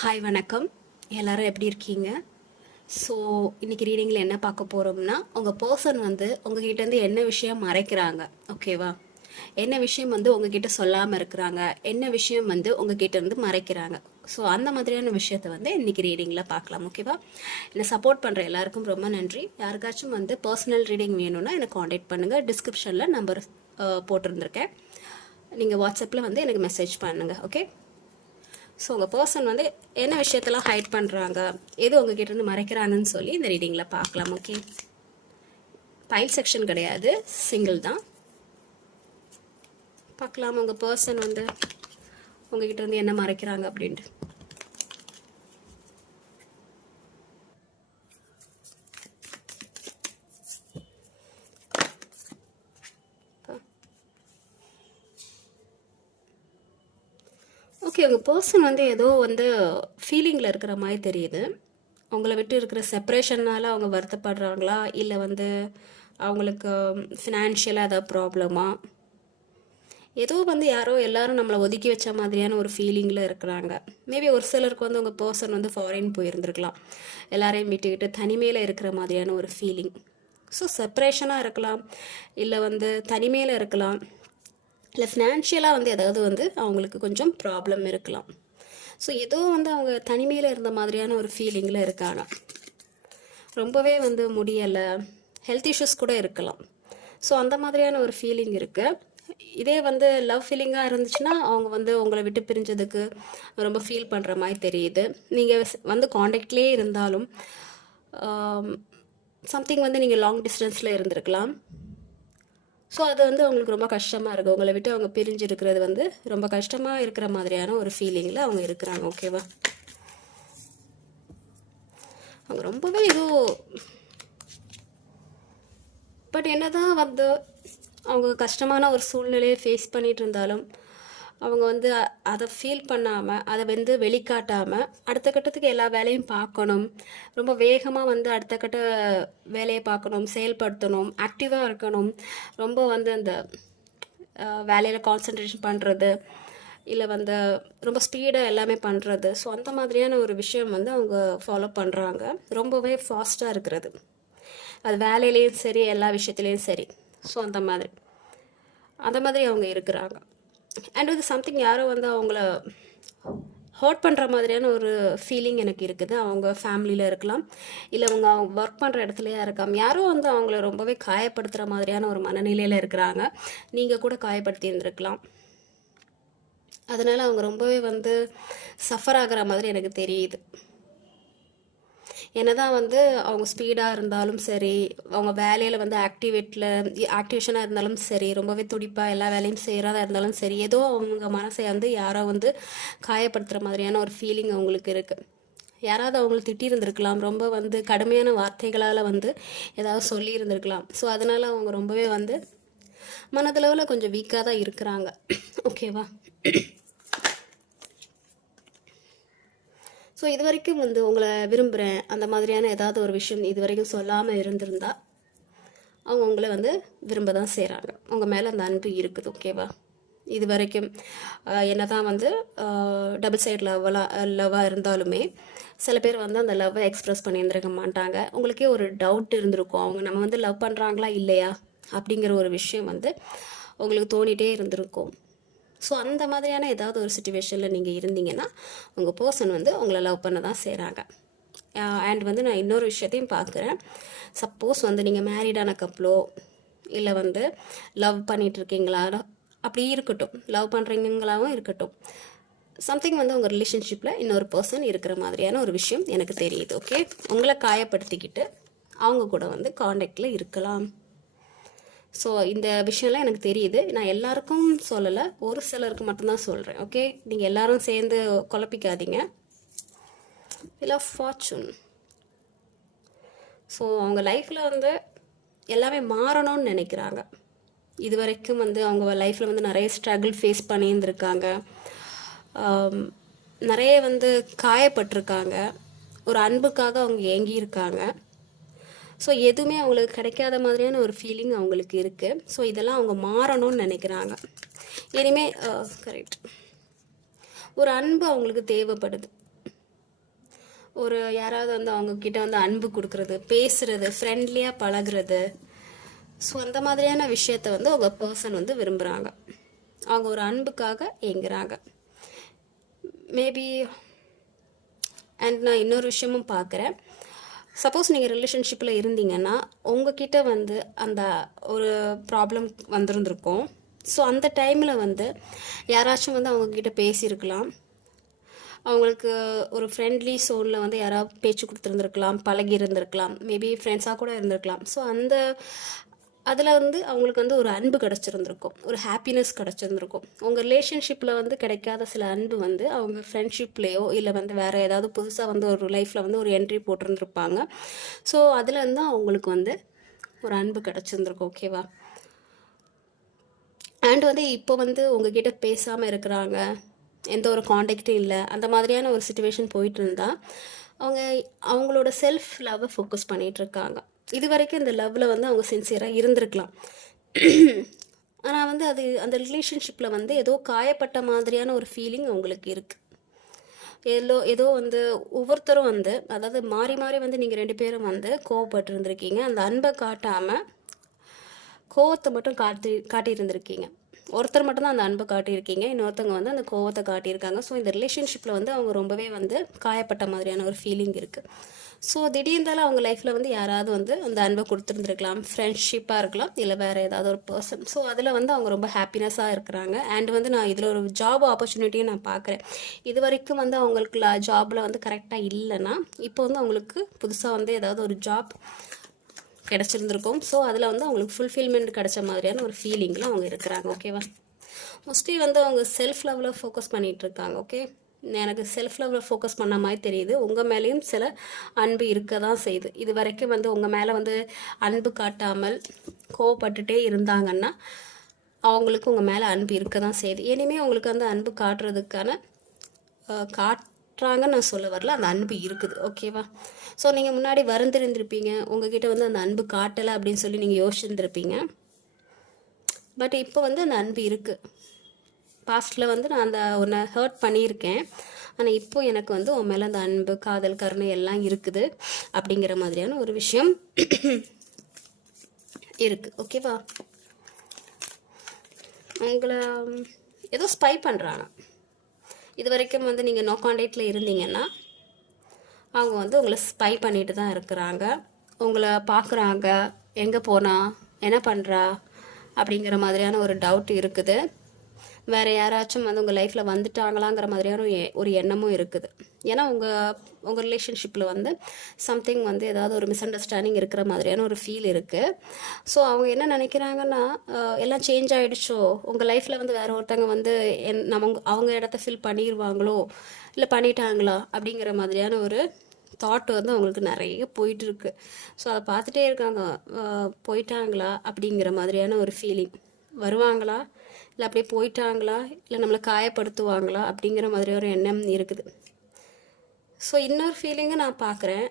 Hi வணக்கம். எல்லாரும் எப்படி இருக்கீங்க? ஸோ இன்றைக்கி ரீடிங்கில் என்ன பார்க்க போகிறோம்னா, உங்கள் பர்சன் வந்து உங்ககிட்டேருந்து என்ன விஷயம் மறைக்கிறாங்க, ஓகேவா? என்ன விஷயம் வந்து உங்ககிட்ட சொல்லாமல் இருக்கிறாங்க, என்ன விஷயம் வந்து உங்ககிட்டேருந்து மறைக்கிறாங்க. ஸோ அந்த மாதிரியான விஷயத்தை வந்து இன்றைக்கி ரீடிங்கில் பார்க்கலாம், ஓகேவா? என்னை சப்போர்ட் பண்ணுற எல்லாருக்கும் ரொம்ப நன்றி. யாருக்காச்சும் வந்து பர்சனல் ரீடிங் வேணும்னா என்னை காண்டாக்ட் பண்ணுங்கள். டிஸ்கிரிப்ஷனில் நம்பர் போட்டிருந்துருக்கேன். நீங்கள் வாட்ஸ்அப்பில் வந்து எனக்கு மெசேஜ் பண்ணுங்கள், ஓகே? ஸோ உங்கள் பர்சன் வந்து என்ன விஷயத்தெல்லாம் ஹைட் பண்ணுறாங்க, எது உங்ககிட்ட இருந்து மறைக்கிறாங்கன்னு சொல்லி இந்த ரீடிங்கில் பார்க்கலாம், ஓகே? பைல் செக்ஷன் கிடையாது, சிங்கிள் தான். பார்க்கலாம் உங்கள் பர்சன் வந்து உங்ககிட்ட இருந்து என்ன மறைக்கிறாங்க அப்படின்ட்டு. ஓகே, உங்கள் பர்சன் வந்து ஏதோ வந்து ஃபீலிங்கில் இருக்கிற மாதிரி தெரியுது. அவங்கள விட்டு இருக்கிற செப்பரேஷன்னால் அவங்க வருத்தப்படுறாங்களா, இல்லை வந்து அவங்களுக்கு ஃபினான்ஷியலாக ஏதாவது ப்ராப்ளமா, ஏதோ வந்து யாரோ எல்லாரும் நம்மளை ஒதுக்கி வச்ச மாதிரியான ஒரு ஃபீலிங்கில் இருக்கிறாங்க. மேபி ஒரு சிலருக்கு வந்து உங்கள் பர்சன் வந்து ஃபாரின் போயிருந்துருக்கலாம், எல்லாரையும் விட்டுக்கிட்டு தனிமையில் இருக்கிற மாதிரியான ஒரு ஃபீலிங். ஸோ செப்பரேஷனாக இருக்கலாம், இல்லை வந்து தனிமையில் இருக்கலாம், இல்லை ஃபினான்ஷியலாக வந்து ஏதாவது வந்து அவங்களுக்கு கொஞ்சம் ப்ராப்ளம் இருக்கலாம். ஸோ ஏதோ வந்து அவங்க தனிமையில் இருந்த மாதிரியான ஒரு ஃபீலிங்கில் இருக்காங்க. ரொம்பவே வந்து முடியலை, ஹெல்த் இஷ்யூஸ் கூட இருக்கலாம். ஸோ அந்த மாதிரியான ஒரு ஃபீலிங் இருக்குது. இதே வந்து லவ் ஃபீலிங்காக இருந்துச்சுன்னா அவங்க வந்து உங்களை விட்டு பிரிஞ்சதுக்கு ரொம்ப ஃபீல் பண்ணுற மாதிரி தெரியுது. நீங்கள் வந்து காண்டாக்ட்லேயே இருந்தாலும் சம்திங் வந்து நீங்கள் லாங் டிஸ்டன்ஸில் இருந்திருக்கலாம். ஸோ அது வந்து அவங்களுக்கு ரொம்ப கஷ்டமாக இருக்குது. உங்களை விட்டு அவங்க பிரிஞ்சு இருக்கிறது வந்து ரொம்ப கஷ்டமாக இருக்கிற மாதிரியான ஒரு ஃபீலிங்கில் அவங்க இருக்கிறாங்க, ஓகேவா? அவங்க ரொம்பவே ஏதோ பட் என்ன தான் வந்து அவங்க கஷ்டமான ஒரு சூழ்நிலையை ஃபேஸ் பண்ணிகிட்டு இருந்தாலும் அவங்க வந்து அதை ஃபீல் பண்ணாமல், அதை வந்து வெளிக்காட்டாமல் அடுத்த கட்டத்துக்கு எல்லா வேலையும் பார்க்கணும், ரொம்ப வேகமாக வந்து அடுத்த கட்ட வேலையை பார்க்கணும், செயல்படுத்தணும், ஆக்டிவாக இருக்கணும், ரொம்ப வந்து அந்த வேலையில் கான்சன்ட்ரேஷன் பண்ணுறது, இல்லை வந்து ரொம்ப ஸ்பீடாக எல்லாமே பண்ணுறது. ஸோ அந்த மாதிரியான ஒரு விஷயம் வந்து அவங்க ஃபாலோ பண்ணுறாங்க. ரொம்பவே ஃபாஸ்ட்டாக இருக்கிறது, அது வேலையிலையும் சரி, எல்லா விஷயத்துலேயும் சரி. ஸோ அந்த மாதிரி அவங்க இருக்கிறாங்க. அண்ட் வந்து சம்திங் யாரோ வந்து அவங்கள ஹர்ட் பண்ணுற மாதிரியான ஒரு ஃபீலிங் எனக்கு இருக்குது. அவங்க ஃபேமிலியில் இருக்கலாம், இல்லை அவங்க ஒர்க் பண்ணுற இடத்துலையா இருக்கலாம். யாரோ வந்து அவங்கள ரொம்பவே காயப்படுத்துகிற மாதிரியான ஒரு மனநிலையில் இருக்கிறாங்க. நீங்கள் கூட காயப்படுத்தி இருந்திருக்கலாம். அதனால் அவங்க ரொம்பவே வந்து சஃபர் ஆகிற மாதிரி எனக்கு தெரியுது. என்னதான் வந்து அவங்க ஸ்பீடாக இருந்தாலும் சரி, அவங்க வேலையில் வந்து ஆக்டிவேஷனாக இருந்தாலும் சரி, ரொம்பவே துடிப்பாக எல்லா வேலையும் செய்கிறதா இருந்தாலும் சரி, ஏதோ அவங்க மனசை வந்து யாரோ வந்து காயப்படுத்துகிற மாதிரியான ஒரு ஃபீலிங் அவங்களுக்கு இருக்குது. யாராவது அவங்களை திட்டியிருந்திருக்கலாம், ரொம்ப வந்து கடுமையான வார்த்தைகளால் வந்து ஏதாவது சொல்லியிருந்திருக்கலாம். ஸோ அதனால் அவங்க ரொம்பவே வந்து மனதளவில் கொஞ்சம் வீக்காக தான் இருக்கிறாங்க, ஓகேவா? ஸோ இது வரைக்கும் வந்து உங்களை விரும்புகிறேன் அந்த மாதிரியான ஏதாவது ஒரு விஷயம் இது வரைக்கும் சொல்லாமல் இருந்திருந்தா அவங்க உங்களை வந்து விரும்ப தான் செய்கிறாங்க. உங்கள் மேலே அந்த அன்பு இருக்குது, ஓகேவா? இது வரைக்கும் என்ன தான் வந்து டபுள் சைடு லவ்வாக இருந்தாலுமே சில பேர் வந்து அந்த லவ்வை எக்ஸ்ப்ரெஸ் பண்ணியிருந்திருக்க மாட்டாங்க. உங்களுக்கே ஒரு டவுட் இருந்திருக்கும், அவங்க நம்ம வந்து லவ் பண்ணுறாங்களா இல்லையா அப்படிங்கிற ஒரு விஷயம் வந்து உங்களுக்கு தோணிகிட்டே இருந்திருக்கும். ஸோ அந்த மாதிரியான ஏதாவது ஒரு சுச்சுவேஷனில் நீங்கள் இருந்தீங்கன்னா உங்கள் பர்சன் வந்து உங்களை லவ் பண்ண தான் செய்கிறாங்க. அண்ட் வந்து நான் இன்னொரு விஷயத்தையும் பார்க்குறேன். சப்போஸ் வந்து நீங்கள் மேரீடான கப்பலோ, இல்லை வந்து லவ் பண்ணிகிட்ருக்கீங்களா, அப்படி இருக்கட்டும், லவ் பண்ணுறீங்களாவும் இருக்கட்டும், சம்திங் வந்து உங்கள் ரிலேஷன்ஷிப்பில் இன்னொரு பர்சன் இருக்கிற மாதிரியான ஒரு விஷயம் எனக்கு தெரியுது, ஓகே? உங்களை காயப்படுத்திக்கிட்டு அவங்க கூட வந்து காண்டாக்டில் இருக்கலாம். ஸோ இந்த விஷயம்லாம் எனக்கு தெரியுது. நான் எல்லாருக்கும் சொல்லலை, ஒரு சிலருக்கு மட்டும்தான் சொல்கிறேன், ஓகே? நீங்கள் எல்லோரும் சேர்ந்து குழப்பிக்காதீங்க. இல்லை ஃபார்ச்சூன். ஸோ அவங்க லைஃப்பில் வந்து எல்லாமே மாறணும்னு நினைக்கிறாங்க. இது வரைக்கும் வந்து அவங்க லைஃப்பில் வந்து நிறைய ஸ்ட்ரகிள் ஃபேஸ் பண்ணியிருந்திருக்காங்க, நிறைய வந்து காயப்பட்டிருக்காங்க, ஒரு அன்புக்காக அவங்க ஏங்கியிருக்காங்க. ஸோ எதுவுமே அவங்களுக்கு கிடைக்காத மாதிரியான ஒரு ஃபீலிங் அவங்களுக்கு இருக்குது. ஸோ இதெல்லாம் அவங்க மாறணும்னு நினைக்கிறாங்க. இனிமேல் கரெக்ட், ஒரு அன்பு அவங்களுக்கு தேவைப்படுது. ஒரு யாராவது வந்து அவங்கக்கிட்ட வந்து அன்பு கொடுக்குறது, பேசுகிறது, ஃப்ரெண்ட்லியாக பழகுறது. ஸோ அந்த மாதிரியான விஷயத்த வந்து உங்கள் பர்சன் வந்து விரும்புகிறாங்க. அவங்க ஒரு அன்புக்காக ஏங்குறாங்க மேபி. அண்ட் நான் இன்னொரு விஷயமும் பார்க்குறேன். சப்போஸ் நீங்கள் ரிலேஷன்ஷிப்பில் இருந்தீங்கன்னா உங்ககிட்ட வந்து அந்த ஒரு ப்ராப்ளம் வந்திருந்துருக்கும். ஸோ அந்த டைமில் வந்து யாராச்சும் வந்து அவங்கக்கிட்ட பேசியிருக்கலாம். அவங்களுக்கு ஒரு ஃப்ரெண்ட்லி சோனில் வந்து யாராவது பேச்சு கொடுத்துருந்துருக்கலாம், பழகி இருந்திருக்கலாம், மேபி ஃப்ரெண்ட்ஸாக கூட இருந்திருக்கலாம். ஸோ அதில் வந்து அவங்களுக்கு வந்து ஒரு அன்பு கிடச்சிருந்துருக்கும், ஒரு ஹாப்பினஸ் கிடச்சிருந்துருக்கும். உங்கள் ரிலேஷன்ஷிப்பில் வந்து கிடைக்காத சில அன்பு வந்து அவங்க ஃப்ரெண்ட்ஷிப்லேயோ இல்லை வந்து வேறு ஏதாவது புதுசாக வந்து ஒரு லைஃப்பில் வந்து ஒரு என்ட்ரி போட்டிருந்துருப்பாங்க. ஸோ அதுலேருந்து அவங்களுக்கு வந்து ஒரு அன்பு கிடச்சிருந்துருக்கும். ஓகேவா? அண்ட் வந்து இப்போ வந்து உங்ககிட்ட பேசாமல் இருக்கிறாங்க, எந்த ஒரு காண்டாக்டும் இல்லை, அந்த மாதிரியான ஒரு சுச்சுவேஷன் போயிட்டு இருந்தால் அவங்களோட செல்ஃப் லவ்வை ஃபோக்கஸ் பண்ணிகிட்ருக்காங்க. இது வரைக்கும் இந்த லவ்வில் வந்து அவங்க சின்சியராக இருந்திருக்கலாம். ஆனால் வந்து அது அந்த ரிலேஷன்ஷிப்பில் வந்து ஏதோ காயப்பட்ட மாதிரியான ஒரு ஃபீலிங் அவங்களுக்கு இருக்குது. ஏதோ வந்து ஒவ்வொருத்தரும் வந்து அதாவது மாறி மாறி வந்து நீங்கள் 2 பேரும் வந்து கோவப்பட்டு இருந்திருக்கீங்க. அந்த அன்பை காட்டாமல் கோவத்தை மட்டும் காட்டியிருந்திருக்கீங்க. ஒருத்தர் மட்டும்தான் அந்த அன்பை காட்டியிருக்கீங்க, இன்னொருத்தவங்க வந்து அந்த கோவத்தை காட்டியிருக்காங்க. ஸோ இந்த ரிலேஷன்ஷிப்பில் வந்து அவங்க ரொம்பவே வந்து காயப்பட்ட மாதிரியான ஒரு ஃபீலிங் இருக்குது. ஸோ திடீர்ந்தாலும் அவங்க லைஃப்பில் வந்து யாராவது வந்து அந்த அன்பை கொடுத்துருந்துருக்கலாம், ஃப்ரெண்ட்ஷிப்பாக இருக்கலாம், இல்லை வேறு ஏதாவது ஒரு பர்சன். ஸோ அதில் வந்து அவங்க ரொம்ப ஹாப்பினஸாக இருக்கிறாங்க. அண்ட் வந்து நான் இதில் ஒரு ஜாப் ஆப்பர்ச்சுனிட்டியும் நான் பார்க்குறேன். இது வரைக்கும் வந்து அவங்களுக்கு ஜாபில் வந்து கரெக்டாக இல்லைன்னா இப்போ வந்து அவங்களுக்கு புதுசாக வந்து ஏதாவது ஒரு ஜாப் கிடச்சிருந்துருக்கும். ஸோ அதில் வந்து அவங்களுக்கு ஃபுல்ஃபில்மெண்ட் கிடச்ச மாதிரியான ஒரு ஃபீலிங்கில் அவங்க இருக்கிறாங்க. ஓகேவா? மோஸ்ட்லி வந்து அவங்க செல்ஃப் லெவலில் ஃபோக்கஸ் பண்ணிகிட்ருக்காங்க. ஓகே, எனக்கு செல்ஃப் லெவலில் ஃபோக்கஸ் பண்ண மாதிரி தெரியுது. உங்கள் மேலேயும் சில அன்பு இருக்க தான் செய்யுது. இது வரைக்கும் வந்து உங்கள் மேலே வந்து அன்பு காட்டாமல் கோவப்பட்டுட்டே இருந்தாங்கன்னா அவங்களுக்கு உங்கள் மேலே அன்பு இருக்க தான் செய்யுது. இனிமேல் உங்களுக்கு வந்து அன்பு காட்டுறதுக்கான காட்டுறாங்கன்னு நான் சொல்ல வரல, அந்த அன்பு இருக்குது. ஓகேவா? ஸோ நீங்கள் முன்னாடி வருந்திருந்திருப்பீங்க, உங்ககிட்ட வந்து அந்த அன்பு காட்டலை அப்படின்னு சொல்லி நீங்கள் யோசிச்சுருந்துருப்பீங்க. பட் இப்போ வந்து அந்த அன்பு இருக்குது. பாஸ்ட்டில் வந்து நான் அந்த ஒன்றை ஹர்ட் பண்ணியிருக்கேன், ஆனால் இப்போ எனக்கு வந்து உன் மேலே அந்த அன்பு, காதல், கருணை எல்லாம் இருக்குது அப்படிங்கிற மாதிரியான ஒரு விஷயம் இருக்குது. ஓகேவா? உங்களை ஏதோ ஸ்பை பண்ணுறாங்க. இது வரைக்கும் வந்து நீங்கள் நோ கான்டாக்டில் இருந்தீங்கன்னா அவங்க வந்து உங்களை ஸ்பை பண்ணிட்டு தான் இருக்கிறாங்க. உங்களை பார்க்குறாங்க, எங்கே போனா, என்ன பண்ணுறா அப்படிங்கிற மாதிரியான ஒரு டவுட் இருக்குது. வேறு யாராச்சும் வந்து உங்கள் லைஃப்பில் வந்துட்டாங்களாங்கிற மாதிரியான ஒரு எண்ணமும் இருக்குது. ஏன்னா உங்கள் ரிலேஷன்ஷிப்பில் வந்து சம்திங் வந்து ஏதாவது ஒரு மிஸ் அண்டர்ஸ்டாண்டிங் இருக்கிற மாதிரியான ஒரு ஃபீல் இருக்குது. ஸோ அவங்க என்ன நினைக்கிறாங்கன்னா எல்லாம் சேஞ்ச் ஆகிடுச்சோ, உங்கள் லைஃப்பில் வந்து வேறு ஒருத்தவங்க வந்து அவங்க இடத்த ஃபில் பண்ணிடுவாங்களோ, இல்லை பண்ணிட்டாங்களா அப்படிங்கிற மாதிரியான ஒரு தாட் வந்து அவங்களுக்கு நிறைய போயிட்டுருக்கு. ஸோ அதை பார்த்துட்டே இருக்காங்க, போயிட்டாங்களா அப்படிங்கிற மாதிரியான ஒரு ஃபீலிங். வருவாங்களா, இல்லை அப்படியே போயிட்டாங்களா, இல்லை நம்மளை காயப்படுத்துவாங்களா அப்படிங்கிற மாதிரி ஒரு எண்ணம் இருக்குது. ஸோ இன்னொரு ஃபீலிங்கை நான் பார்க்குறேன்.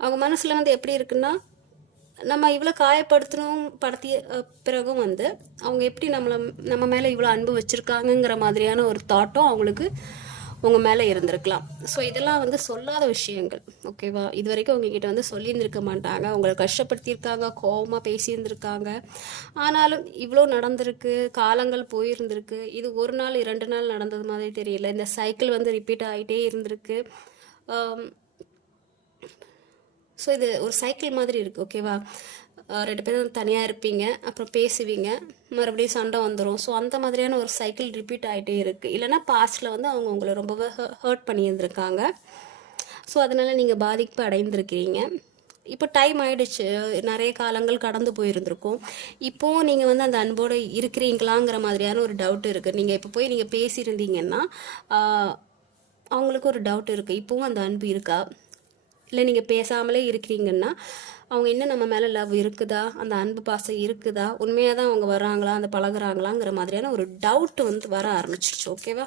அவங்க மனசில் வந்து எப்படி இருக்குன்னா, நம்ம இவ்வளோ படுத்திய பிறகும் வந்து அவங்க எப்படி நம்ம மேலே இவ்வளோ அன்பு வச்சுருக்காங்கங்கிற மாதிரியான ஒரு தாட்டும் அவங்களுக்கு உங்கள் மேலே இருந்திருக்கலாம். ஸோ இதெல்லாம் வந்து சொல்லாத விஷயங்கள். ஓகேவா? இது வரைக்கும் உங்ககிட்ட வந்து சொல்லியிருந்திருக்க மாட்டாங்க, உங்களை கஷ்டப்படுத்தியிருக்காங்க, கோபமாக பேசியிருந்திருக்காங்க. ஆனாலும் இவ்வளோ நடந்திருக்கு, காலங்கள் போயிருந்திருக்கு. இது 1 நாள் 2 நாள் நடந்தது மாதிரி தெரியல. இந்த சைக்கிள் வந்து ரிப்பீட் ஆகிட்டே இருந்திருக்கு. ஸோ இது ஒரு சைக்கிள் மாதிரி இருக்குது. ஓகேவா? 2 பேரும் தனியாக இருப்பீங்க, அப்புறம் பேசுவீங்க, மறுபடியும் சண்டை வந்துடும். ஸோ அந்த மாதிரியான ஒரு சைக்கிள் ரிப்பீட் ஆகிட்டே இருக்குது. இல்லைனா பாஸ்ட்டில் வந்து அவங்க உங்களை ரொம்பவே ஹர்ட் பண்ணியிருந்திருக்காங்க. ஸோ அதனால் நீங்கள் பாதிப்பு அடைந்திருக்கிறீங்க. இப்போ டைம் ஆகிடுச்சு, நிறைய காலங்கள் கடந்து போயிருந்திருக்கும். இப்போது நீங்கள் வந்து அந்த அன்போடு இருக்கிறீங்களாங்கிற மாதிரியான ஒரு டவுட் இருக்குது. நீங்கள் இப்போ போய் நீங்கள் பேசியிருந்தீங்கன்னா அவங்களுக்கு ஒரு டவுட் இருக்குது, இப்போவும் அந்த அன்பு இருக்கா, இல்லை நீங்கள் பேசாமலே இருக்கிறீங்கன்னா அவங்க இன்னும் நம்ம மேலே லவ் இருக்குதா, அந்த அன்பு பாசம் இருக்குதா, உண்மையாக தான் அவங்க வராங்களா, அந்த பழகுறாங்களாங்கிற மாதிரியான ஒரு டவுட் வந்து வர ஆரம்பிச்சிருச்சு. ஓகேவா?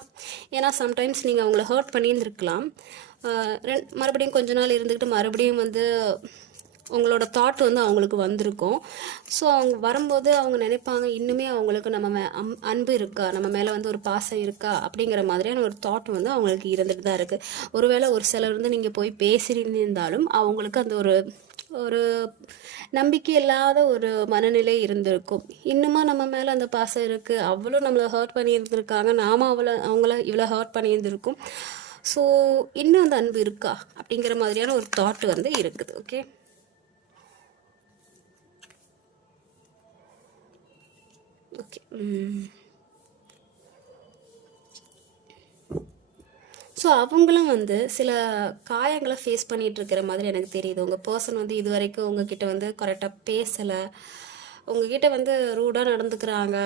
ஏன்னா சம்டைம்ஸ் நீங்கள் அவங்கள ஹர்ட் பண்ணியிருந்துருக்கலாம். மறுபடியும் கொஞ்ச நாள் இருந்துக்கிட்டு மறுபடியும் வந்து உங்களோட தாட் வந்து அவங்களுக்கு வந்திருக்கும். ஸோ அவங்க வரும்போது அவங்க நினைப்பாங்க, இன்னுமே அவங்களுக்கு நம்ம அன்பு இருக்கா, நம்ம மேலே வந்து ஒரு பாசம் இருக்கா அப்படிங்கிற மாதிரியான ஒரு தாட் வந்து அவங்களுக்கு இருந்துட்டு தான் இருக்குது. ஒருவேளை ஒரு சிலர் வந்து நீங்கள் போய் பேசியிருந்தாலும் அவங்களுக்கு அந்த ஒரு ஒரு நம்பிக்கை இல்லாத ஒரு மனநிலை இருந்திருக்கும். இன்னுமா நம்ம மேலே அந்த பாசம் இருக்குது, அவ்வளோ நம்மளை ஹர்ட் பண்ணியிருந்திருக்காங்க, நாம அவங்கள இவ்வளோ ஹர்ட் பண்ணியிருந்திருக்கும். ஸோ இன்னும் அந்த அன்பு இருக்கா அப்படிங்கிற மாதிரியான ஒரு தாட் வந்து இருக்குது. Okay, okay. ஸோ அவங்களும் வந்து சில காயங்களை ஃபேஸ் பண்ணிகிட்டு இருக்கிற மாதிரி எனக்கு தெரியுது. உங்கள் பர்சன் வந்து இது வரைக்கும் உங்ககிட்ட வந்து கரெக்டாக பேசலை, உங்ககிட்ட வந்து ரூடாக நடந்துக்கிறாங்க,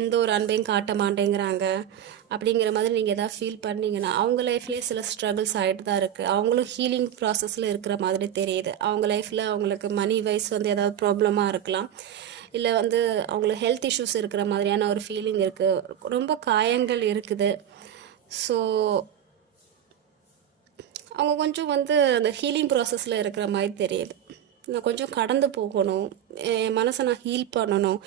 எந்த ஒரு அன்பையும் காட்ட மாட்டேங்கிறாங்க அப்படிங்கிற மாதிரி நீங்கள் எதாவது ஃபீல் பண்ணிங்கன்னா அவங்க லைஃப்லேயே சில ஸ்ட்ரகிள்ஸ் ஆகிட்டு தான் இருக்குது. அவங்களும் ஹீலிங் ப்ராசஸில் இருக்கிற மாதிரி தெரியுது. அவங்க லைஃப்பில் அவங்களுக்கு மணி வைஸ் வந்து ஏதாவது ப்ராப்ளமாக இருக்கலாம், இல்லை வந்து அவங்களுக்கு ஹெல்த் இஷ்யூஸ் இருக்கிற மாதிரியான ஒரு ஃபீலிங் இருக்குது, ரொம்ப காயங்கள் இருக்குது. ஸோ அவங்க கொஞ்சம் வந்து அந்த ஹீலிங் ப்ராசஸில் இருக்கிற மாதிரி தெரியுது. நான் கொஞ்சம் கடந்து போகணும், என் மனசை நான் ஹீல் பண்ணணும்,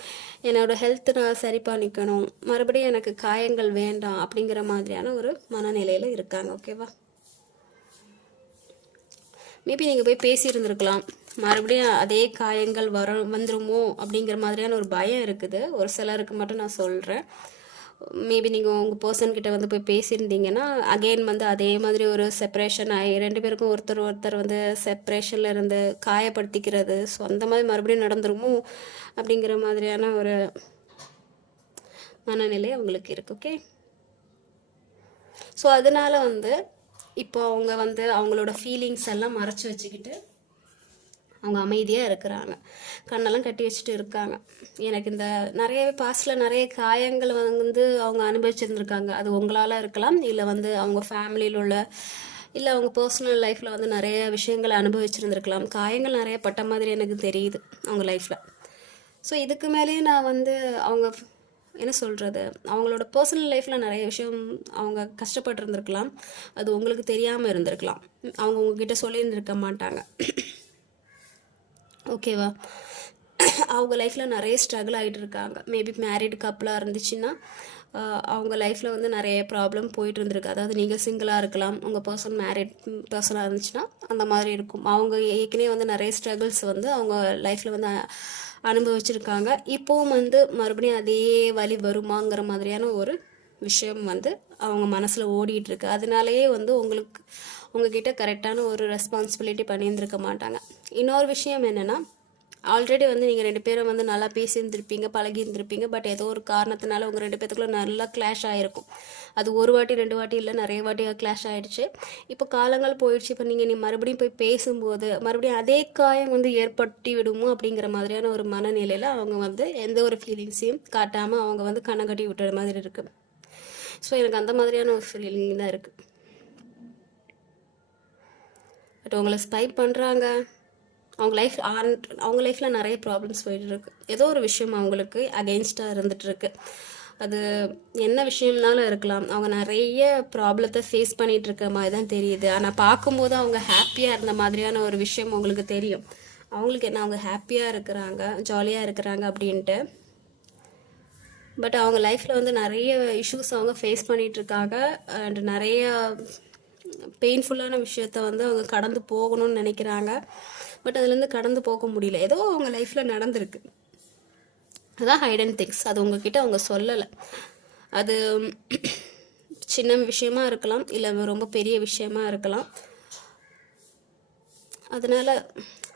என்னோடய ஹெல்த்தை நான் சரி பண்ணிக்கணும், மறுபடியும் எனக்கு காயங்கள் வேண்டாம் அப்படிங்கிற மாதிரியான ஒரு மனநிலையில் இருக்காங்க. ஓகேவா, மேபி நீங்கள் போய் பேசியிருந்துருக்கலாம், மறுபடியும் அதே காயங்கள் வந்துருமோ அப்படிங்கிற மாதிரியான ஒரு பயம் இருக்குது. ஒரு சிலருக்கு மட்டும் நான் சொல்கிறேன். மேபி நீங்கள் உங்கள் பர்சன்கிட்ட வந்து போய் பேசியிருந்தீங்கன்னா அகெயின் வந்து அதே மாதிரி ஒரு செப்பரேஷன் ஆகி ரெண்டு பேருக்கும் ஒருத்தர் வந்து செப்பரேஷனில் இருந்து காயப்படுத்திக்கிறது, ஸோ அந்த மாதிரி மறுபடியும் நடந்துருமோ அப்படிங்கிற மாதிரியான ஒரு மனநிலை அவங்களுக்கு இருக்குது. ஓகே, ஸோ அதனால் வந்து இப்போ அவங்க வந்து அவங்களோட ஃபீலிங்ஸ் எல்லாம் மறைச்சி வச்சுக்கிட்டு அவங்க அமைதியாக இருக்கிறாங்க, கண்ணெல்லாம் கட்டி வச்சுட்டு இருக்காங்க. எனக்கு இந்த நிறையவே பாஸ்டில் நிறைய காயங்கள் வந்து அவங்க அனுபவிச்சிருந்துருக்காங்க. அது உங்களால் இருக்கலாம், இல்லை வந்து அவங்க ஃபேமிலியில் உள்ள, இல்லை அவங்க பர்சனல் லைஃப்பில் வந்து நிறைய விஷயங்களை அனுபவிச்சிருந்துருக்கலாம். காயங்கள் நிறைய பட்ட மாதிரி எனக்கு தெரியுது அவங்க லைஃப்பில். ஸோ இதுக்கு மேலேயே நான் வந்து அவங்க என்ன சொல்கிறது, அவங்களோட பர்சனல் லைஃப்பில் நிறைய விஷயம் அவங்க கஷ்டப்பட்டுருந்துருக்கலாம், அது உங்களுக்கு தெரியாமல் இருந்திருக்கலாம், அவங்க உங்ககிட்ட சொல்லியிருந்துருக்க மாட்டாங்க. ஓகேவா, அவங்க லைஃப்பில் நிறைய ஸ்ட்ரகிள் ஆகிட்டு இருக்காங்க. மேபி மேரிடு கப்பலாக இருந்துச்சுன்னா அவங்க லைஃப்பில் வந்து நிறைய ப்ராப்ளம் போயிட்டு இருந்திருக்கு. அதாவது நீங்கள் சிங்கிளாக இருக்கலாம், உங்கள் பர்சன் மேரிட் பர்சனாக இருந்துச்சுன்னா அந்த மாதிரி இருக்கும். அவங்க ஏற்கனவே வந்து நிறைய ஸ்ட்ரகிள்ஸ் வந்து அவங்க லைஃப்பில் வந்து அனுபவிச்சிருக்காங்க. இப்போவும் வந்து மறுபடியும் அதே வழி வருமாங்கிற மாதிரியான ஒரு விஷயம் வந்து அவங்க மனசில் ஓடிட்டுருக்கு. அதனாலேயே வந்து உங்ககிட்ட கரெக்டான ஒரு ரெஸ்பான்சிபிலிட்டி பண்ணியிருந்துருக்க மாட்டாங்க. இன்னொரு விஷயம் என்னென்னா, ஆல்ரெடி வந்து நீங்கள் ரெண்டு பேரும் வந்து நல்லா பேசியிருந்துருப்பீங்க, பழகி இருந்திருப்பீங்க. பட் ஏதோ ஒரு காரணத்தினால உங்கள் ரெண்டு பேத்துக்குள்ளே நல்லா கிளாஷ் ஆகிருக்கும். அது ஒரு வாட்டி ரெண்டு வாட்டி இல்லை, நிறைய வாட்டி கிளாஷ் ஆகிடுச்சு. இப்போ காலங்கள் போயிடுச்சு. இப்போ நீ மறுபடியும் போய் பேசும்போது மறுபடியும் அதே காயம் வந்து ஏற்பட்டு விடுமோ அப்படிங்கிற மாதிரியான ஒரு மனநிலையில் அவங்க வந்து எந்த ஒரு ஃபீலிங்ஸையும் காட்டாமல் அவங்க வந்து கண்ணை கட்டி விட்டுற மாதிரி இருக்குது. ஸோ எனக்கு அந்த மாதிரியான ஒரு ஃபீலிங் தான் இருக்குது. பட் உங்களை ஸ்பை பண்ணுறாங்க, அவங்க லைஃப்பில் நிறைய ப்ராப்ளம்ஸ் போயிட்டுருக்கு. ஏதோ ஒரு விஷயம் அவங்களுக்கு அகெயின்ஸ்டாக இருந்துகிட்ருக்கு. அது என்ன விஷயம்னாலும் இருக்கலாம். அவங்க நிறைய ப்ராப்ளத்தை ஃபேஸ் பண்ணிகிட்டு இருக்க மாதிரி தான் தெரியுது. ஆனால் பார்க்கும்போது அவங்க ஹாப்பியாக இருந்த மாதிரியான ஒரு விஷயம் உங்களுக்கு தெரியும். அவங்களுக்கு என்ன, அவங்க ஹாப்பியாக இருக்கிறாங்க, ஜாலியாக இருக்கிறாங்க அப்படின்ட்டு. பட் அவங்க லைஃப்பில் வந்து நிறைய இஷ்யூஸ் அவங்க ஃபேஸ் பண்ணிகிட்ருக்காங்க. அண்ட் நிறைய பெயின்ஃபுல்லான விஷயத்த வந்து அவங்க கடந்து போகணும்னு நினைக்கிறாங்க. பட் அதுலேருந்து கடந்து போக முடியல. ஏதோ அவங்க லைஃப்பில் நடந்திருக்கு, அதான் ஹைடன் திங்ஸ். அது உங்ககிட்ட அவங்க சொல்லலை. அது சின்ன விஷயமா இருக்கலாம், இல்லை ரொம்ப பெரிய விஷயமா இருக்கலாம். அதனால்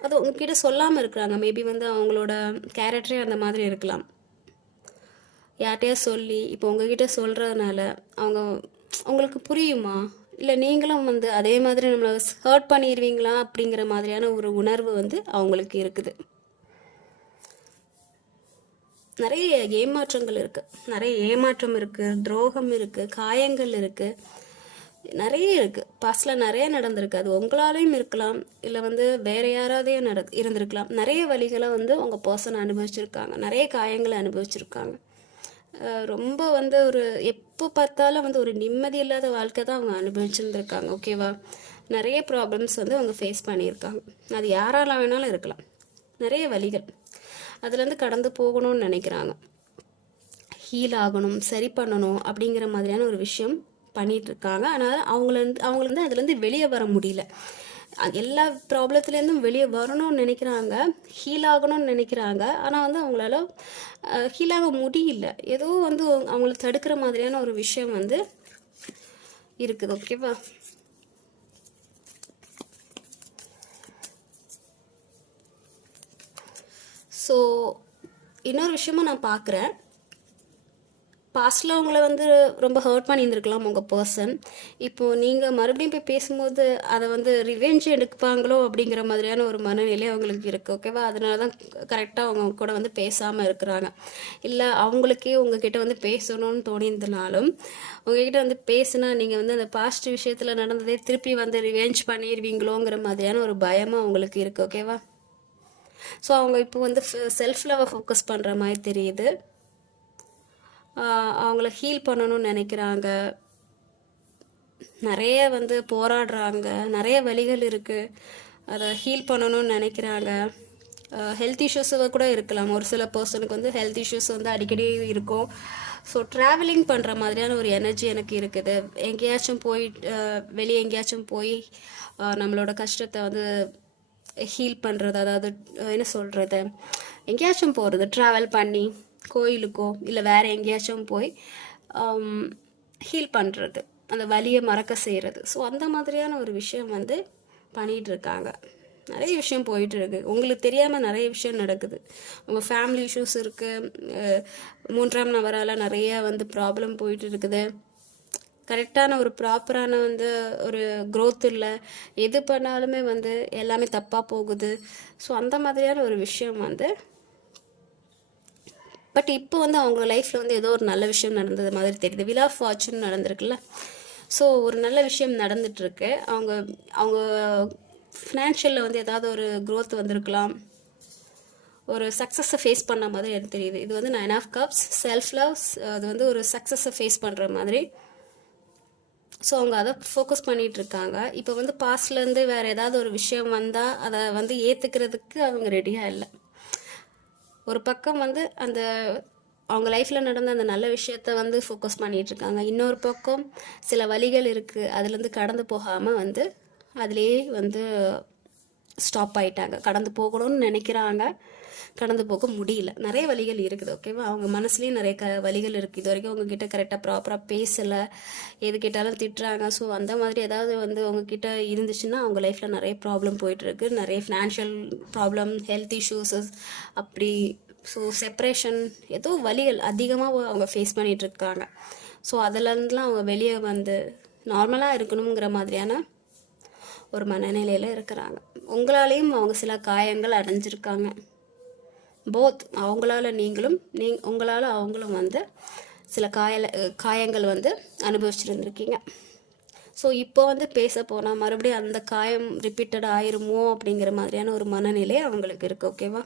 அது உங்ககிட்ட சொல்லாமல் இருக்கிறாங்க. மேபி வந்து அவங்களோட கேரக்டரே அந்த மாதிரி இருக்கலாம். யார்கிட்டயா சொல்லி இப்போ உங்ககிட்ட சொல்கிறதுனால உங்களுக்கு புரியுமா, இல்லை நீங்களும் வந்து அதே மாதிரி நம்மளை ஹர்ட் பண்ணிடுவீங்களா அப்படிங்கிற மாதிரியான ஒரு உணர்வு வந்து அவங்களுக்கு இருக்குது. நிறைய ஏமாற்றங்கள் இருக்குது, நிறைய ஏமாற்றம் இருக்குது, துரோகம் இருக்குது, காயங்கள் இருக்குது, நிறைய இருக்குது. பாஸ்டில் நிறைய நடந்திருக்கு. அது உங்களாலையும் இருக்கலாம், இல்லை வந்து வேறு யாராவதையும் இருந்திருக்கலாம். நிறைய வழிகளை வந்து உங்கள் பர்சன் அனுபவிச்சிருக்காங்க, நிறைய காயங்களை அனுபவிச்சிருக்காங்க. ரொம்ப வந்து ஒரு எப்போ பார்த்தாலும் வந்து ஒரு நிம்மதி இல்லாத வாழ்க்கை தான் அவங்க அனுபவிச்சுருந்துருக்காங்க. ஓகேவா? நிறைய ப்ராப்ளம்ஸ் வந்து அவங்க ஃபேஸ் பண்ணியிருக்காங்க. அது யாரால வேணாலும் இருக்கலாம். நிறைய வழிகள் அதுலேருந்து கடந்து போகணும்னு நினைக்கிறாங்க. ஹீல் ஆகணும், சரி பண்ணணும் அப்படிங்கிற மாதிரியான ஒரு விஷயம் பண்ணிகிட்ருக்காங்க. ஆனால் அவங்கள அதுலேருந்து வெளியே வர முடியல. எல்லா ப்ராப்ளத்துலேருந்தும் வெளியே வரணும்னு நினைக்கிறாங்க, ஹீல் ஆகணும்னு நினைக்கிறாங்க. ஆனால் வந்து அவங்களால ஹீல் ஆக முடியல. ஏதோ வந்து அவங்கள தடுக்கிற மாதிரியான ஒரு விஷயம் வந்து இருக்குது. ஓகேவா? ஸோ இன்னொரு விஷயமும் நான் பார்க்குறேன். பாஸ்ட்டில் அவங்கள வந்து ரொம்ப ஹர்ட் பண்ணியிருந்துருக்கலாம் உங்கள் பர்சன். இப்போது நீங்கள் மறுபடியும் போய் பேசும்போது அதை வந்து ரிவெஞ்ச் எடுப்பாங்களோ அப்படிங்கிற மாதிரியான ஒரு மனநிலை அவங்களுக்கு இருக்குது. ஓகேவா? அதனால தான் கரெக்டாக அவங்க கூட வந்து பேசாமல் இருக்கிறாங்க. இல்லை அவங்களுக்கே உங்ககிட்ட வந்து பேசணும்னு தோணியிருந்தனாலும் உங்ககிட்ட வந்து பேசுனா நீங்கள் வந்து அந்த பாஸ்ட் விஷயத்தில் நடந்ததே திருப்பி வந்து ரிவெஞ்ச் பண்ணிடுவீங்களோங்கிற மாதிரியான ஒரு பயமும் அவங்களுக்கு இருக்குது. ஓகேவா? ஸோ அவங்க இப்போ வந்து செல்ஃப் லவ்வை ஃபோக்கஸ் பண்ணுற மாதிரி தெரியுது. அவங்கள ஹீல் பண்ணணும்னு நினைக்கிறாங்க. நிறைய வந்து போராடுறாங்க. நிறைய வழிகள் இருக்குது. அதை ஹீல் பண்ணணும்னு நினைக்கிறாங்க. ஹெல்த் இஷ்யூஸுவை கூட இருக்கலாம். ஒரு சில பர்சனுக்கு வந்து ஹெல்த் இஷ்யூஸ் வந்து அடிக்கடி இருக்கும். ஸோ ட்ராவலிங் பண்ணுற மாதிரியான ஒரு எனர்ஜி எனக்கு இருக்குது. எங்கேயாச்சும் போய் வெளியே எங்கேயாச்சும் போய் நம்மளோட கஷ்டத்தை வந்து ஹீல் பண்ணுறது, அதாவது என்ன சொல்கிறது, எங்கேயாச்சும் போகிறது, ட்ராவல் பண்ணி கோயிலுக்கோ இல்லை வேறு எங்கேயாச்சும் போய் ஹீல் பண்ணுறது, அந்த வலியை மறக்க செய்கிறது. ஸோ அந்த மாதிரியான ஒரு விஷயம் வந்து பண்ணிகிட்ருக்காங்க. நிறைய விஷயம் போயிட்டுருக்கு. உங்களுக்கு தெரியாமல் நிறைய விஷயம் நடக்குது. உங்கள் ஃபேமிலி இஷ்யூஸ் இருக்குது. 3ஆம் நபரால் நிறைய வந்து ப்ராப்ளம் போயிட்டு இருக்குது. கரெக்டான ஒரு ப்ராப்பரான வந்து ஒரு க்ரோத் இல்லை. எது பண்ணாலுமே வந்து எல்லாமே தப்பாக போகுது. ஸோ அந்த மாதிரியான ஒரு விஷயம் வந்து பட் இப்போ வந்து அவங்க லைஃப்பில் வந்து ஏதோ ஒரு நல்ல விஷயம் நடந்தது மாதிரி தெரியுது. வீல் ஆஃப் ஃபார்ச்சூன் நடந்திருக்குல்ல. ஸோ ஒரு நல்ல விஷயம் நடந்துகிட்ருக்கு. அவங்க ஃபினான்ஷியலில் வந்து ஏதாவது ஒரு க்ரோத் வந்திருக்கலாம். ஒரு சக்ஸஸை ஃபேஸ் பண்ண மாதிரி எனக்கு தெரியுது. இது வந்து 9 ஆஃப் கப்ஸ், செல்ஃப் லவ்ஸ். அது வந்து ஒரு சக்ஸஸை ஃபேஸ் பண்ணுற மாதிரி. ஸோ அவங்க அதை ஃபோக்கஸ் பண்ணிகிட்ருக்காங்க. இப்போ வந்து பாஸ்ட்லேருந்து வேறு ஏதாவது ஒரு விஷயம் வந்தால் அதை வந்து ஏற்றுக்கிறதுக்கு அவங்க ரெடியாக இல்லை. ஒரு பக்கம் வந்து அந்த அவங்க லைஃப்பில் நடந்த அந்த நல்ல விஷயத்த வந்து ஃபோக்கஸ் பண்ணிகிட்ருக்காங்க. இன்னொரு பக்கம் சில வழிகள் இருக்குது, அதுலேருந்து கடந்து போகாமல் வந்து அதிலே வந்து ஸ்டாப் ஆகிட்டாங்க. கடந்து போகணும்னு நினைக்கிறாங்க, கடந்து போக முடியல. நிறைய வழிகள் இருக்குது. ஓகேவா? அவங்க மனசுலேயும் நிறைய வழிகள் இருக்குது. இது வரைக்கும் உங்ககிட்ட கரெக்டாக ப்ராப்பராக பேசலை, எது கேட்டாலும் திட்டுறாங்க. ஸோ அந்த மாதிரி ஏதாவது வந்து உங்ககிட்ட இருந்துச்சுன்னா அவங்க லைஃப்பில் நிறைய ப்ராப்ளம் போயிட்டுருக்கு. நிறைய ஃபினான்ஷியல் ப்ராப்ளம், ஹெல்த் இஷ்யூஸஸ் அப்படி. ஸோ செப்ரேஷன், ஏதோ வழிகள் அதிகமாக அவங்க ஃபேஸ் பண்ணிகிட்ருக்காங்க. ஸோ அதிலேருந்துலாம் அவங்க வெளியே வந்து நார்மலாக இருக்கணுங்கிற மாதிரியான ஒரு மனநிலையில் இருக்கிறாங்க. உங்களாலேயும் அவங்க சில காயங்கள் அடைஞ்சிருக்காங்க. போத் அவங்களால நீங்களும் உங்களால் அவங்களும் வந்து சில காயங்கள் வந்து அனுபவிச்சுருந்துருக்கீங்க. ஸோ இப்போ வந்து பேச போனால் மறுபடியும் அந்த காயம் ரிப்பீட்டட் ஆயிருமோ அப்படிங்கிற மாதிரியான ஒரு மனநிலை அவங்களுக்கு இருக்குது. ஓகேவா?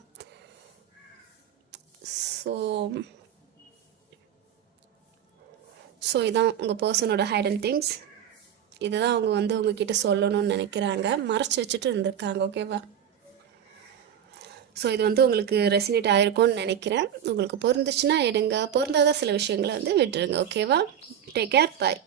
ஸோ இதான் உங்கள் பர்சனோட ஹைடன் திங்ஸ். இதை தான் அவங்க வந்து உங்ககிட்ட சொல்லணும்னு நினைக்கிறாங்க, மறைச்சி வச்சுட்டு இருந்திருக்காங்க. ஓகேவா? ஸோ இது வந்து உங்களுக்கு ரெசினேட் ஆகிருக்கும்னு நினைக்கிறேன். உங்களுக்கு பொருந்துச்சுன்னா எடுங்க, பொருந்தாத சில விஷயங்களை வந்து விட்டுருங்க. ஓகேவா? டேக் கேர், பாய்.